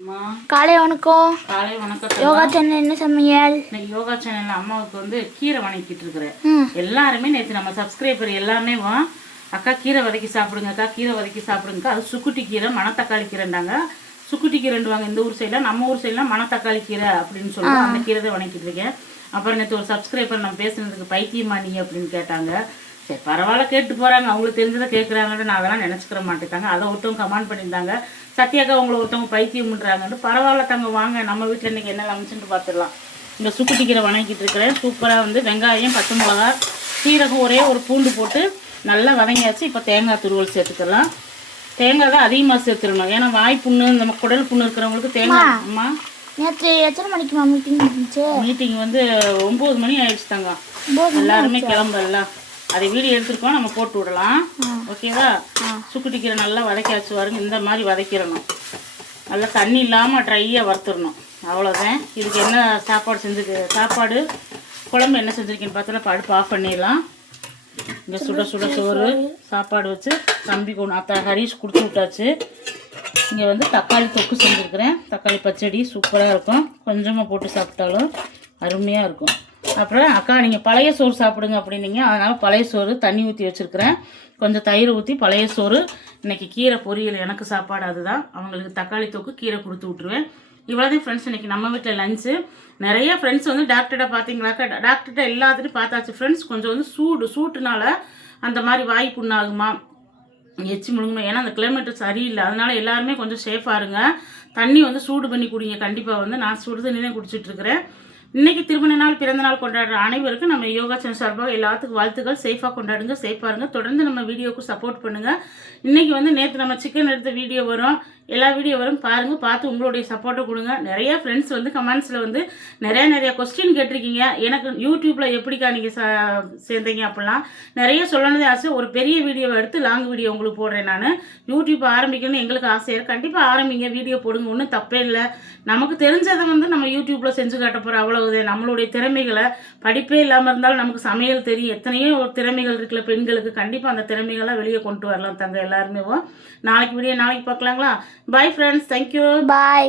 காலை வணக்கம். காலை வணக்கம். யோகா சேனல் என்ன சமையல்? இன்னைக்கு யோகா சேனல்ல அம்மாவுக்கு வந்து கீரை வணக்கிட்டு இருக்கிறேன். எல்லாருமே நேற்று நம்ம சப்ஸ்கிரைபர் எல்லாமே அக்கா கீரை வதக்கி சாப்பிடுங்க, அக்கா கீரை வதக்கி சாப்பிடுங்க. அது சுக்குட்டி கீரை, மணத்தக்காளி கீரைண்டாங்க. சுக்குட்டி கீரைண்டுவாங்க இந்த ஊர் சைடில். நம்ம ஊர் சைடில் மணத்தக்காளி கீரை அப்படின்னு சொல்லுவோம். அந்த கீரை தான் வணக்கிட்டு இருக்கேன். அப்புறம் நேற்று ஒரு சப்ஸ்கிரைபர் நம்ம பேசுனதுக்கு பைத்தியமா நீ அப்படின்னு கேட்டாங்க. சரி பரவாயில்ல, கேட்டு போகிறாங்க, அவங்களுக்கு தெரிஞ்சதை கேட்குறாங்கன்னு நான் அதெல்லாம் நினச்சிக்கிற மாட்டேட்டாங்க. அதை ஒருத்தவங்க கமெண்ட் பண்ணியிருந்தாங்க, சத்யாக்கா உங்களை ஒருத்தவங்க பைத்தியம் பண்ணுறாங்கன்னு. பரவாயில்ல தாங்க, வாங்க நம்ம வீட்டில் இன்றைக்கி என்ன லஞ்சுன்னு பார்த்துடலாம். இந்த சுக்குட்டி கீரை வணக்கிட்டு இருக்கிறேன். சூப்பராக வந்து வெங்காயம், பச்சை மிளகா, சீரகம், ஒரே ஒரு பூண்டு போட்டு நல்லா வதங்கியாச்சு. இப்போ தேங்காய் துருவல் சேர்த்துக்கலாம். தேங்காய் தான் அதிகமாக சேர்த்துடணும், ஏன்னா வாய் புண்ணு, நம்ம குடல் புண்ணு இருக்கிறவங்களுக்கு தேங்காய். அம்மா நேற்று எத்தனை மணிக்குமா மீட்டிங் இருந்துச்சு? மீட்டிங் வந்து 9 மணி ஆயிடுச்சு தாங்க. எல்லாருமே கிளம்பலாம். அதை வீடியோ எடுத்துருக்கோம், நம்ம போட்டு விடலாம். ஓகேவா? சுக்குட்டி கீரை நல்லா வதக்கியாச்சு பாருங்க. இந்த மாதிரி வதக்கிடணும், நல்லா தண்ணி இல்லாமல் ட்ரையாக வறுத்துடணும். அவ்வளோதான். இதுக்கு என்ன சாப்பாடு சாப்பாடு குழம்பு என்ன செஞ்சுருக்கேன்னு பார்த்தோன்னா அடுப்பு ஆஃப் பண்ணிடலாம். இங்கே சுட சுட சோறு சாப்பாடு வச்சு தம்பி ஹரீஷ் கொடுத்து விட்டாச்சு. இங்கே வந்து தக்காளி தொக்கு செஞ்சுருக்கிறேன். தக்காளி பச்சடி சூப்பராக இருக்கும், கொஞ்சமாக போட்டு சாப்பிட்டாலும் அருமையாக இருக்கும். அப்புறம் அக்கா நீங்கள் பழைய சோறு சாப்பிடுங்க அப்படின்னீங்க, அதனால் பழைய சோறு தண்ணி ஊற்றி வச்சுருக்கிறேன். கொஞ்சம் தயிர் ஊற்றி பழைய சோறு. இன்றைக்கி கீரை பொரியல் எனக்கு சாப்பாடு அதுதான். அவங்களுக்கு தக்காளி தொக்கு கீரை கொடுத்து விட்ருவேன். இவ்வளோதான் ஃப்ரெண்ட்ஸ் இன்றைக்கி நம்ம வீட்டில் லஞ்சு. நிறைய ஃப்ரெண்ட்ஸ் வந்து டாக்டர்கிட்ட பார்த்தீங்களாக்கா, டாக்டர்கிட்ட எல்லாத்துலையும் பார்த்தாச்சு ஃப்ரெண்ட்ஸ். கொஞ்சம் வந்து சூட்டுனால அந்த மாதிரி வாய் புண்ணாகுமா, எச்சி முழுங்கணும், ஏன்னா அந்த கிளைமேட்டு சரியில்லை. அதனால எல்லாருமே கொஞ்சம் சேஃபாக இருங்க. தண்ணி வந்து சூடு பண்ணி குடிங்க கண்டிப்பாக. வந்து நான் சுடு தண்ணி தான் குடிச்சிட்ருக்கிறேன். இன்றைக்கி திருமண நாள், பிறந்த நாள் கொண்டாடுற அனைவருக்கும் நம்ம யோகா சேனல் சார்பாக எல்லாத்துக்கும் வாழ்த்துக்கள். சேஃபாக கொண்டாடுங்க, சேஃபாக இருங்க. தொடர்ந்து நம்ம வீடியோவுக்கு சப்போர்ட் பண்ணுங்கள். இன்றைக்கி வந்து நேற்று நம்ம சிக்கன் எடுத்த வீடியோ வரும், எல்லா வீடியோ வரும் பாருங்கள். பார்த்து உங்களுடைய சப்போர்ட்டை கொடுங்க. நிறைய ஃப்ரெண்ட்ஸ் வந்து கமெண்ட்ஸில் வந்து நிறைய கொஸ்டின் கேட்டிருக்கீங்க. எனக்கு யூடியூப்பில் எப்படிக்கா நீங்கள் சேர்ந்தீங்க அப்படிலாம் நிறைய சொல்லணுதே ஆசை. ஒரு பெரிய வீடியோவை எடுத்து லாங் வீடியோ உங்களுக்கு போடுறேன். நான் யூடியூப் ஆரம்பிக்கணும்னு எங்களுக்கு ஆசையாக கண்டிப்பாக ஆரம்பிங்க, வீடியோ போடுங்க, ஒன்றும் தப்பே இல்லை. நமக்கு தெரிஞ்சதை வந்து நம்ம யூடியூப்பில் செஞ்சு காட்ட போகிறோம், அவ்வளவுதே. நம்மளுடைய திறமைகளை, படிப்பே இல்லாமல் இருந்தாலும் நமக்கு சமையல் தெரியும், எத்தனையோ திறமைகள் இருக்குல்ல பெண்களுக்கு. கண்டிப்பாக அந்த திறமைகளை வெளியே கொண்டு வரலாம் தங்க எல்லாருமே. நாளைக்கு வீடியோ நாளைக்கு பார்க்கலாங்களா? பாய் ஃப்ரெண்ட்ஸ், தேங்க்யூ, பாய்.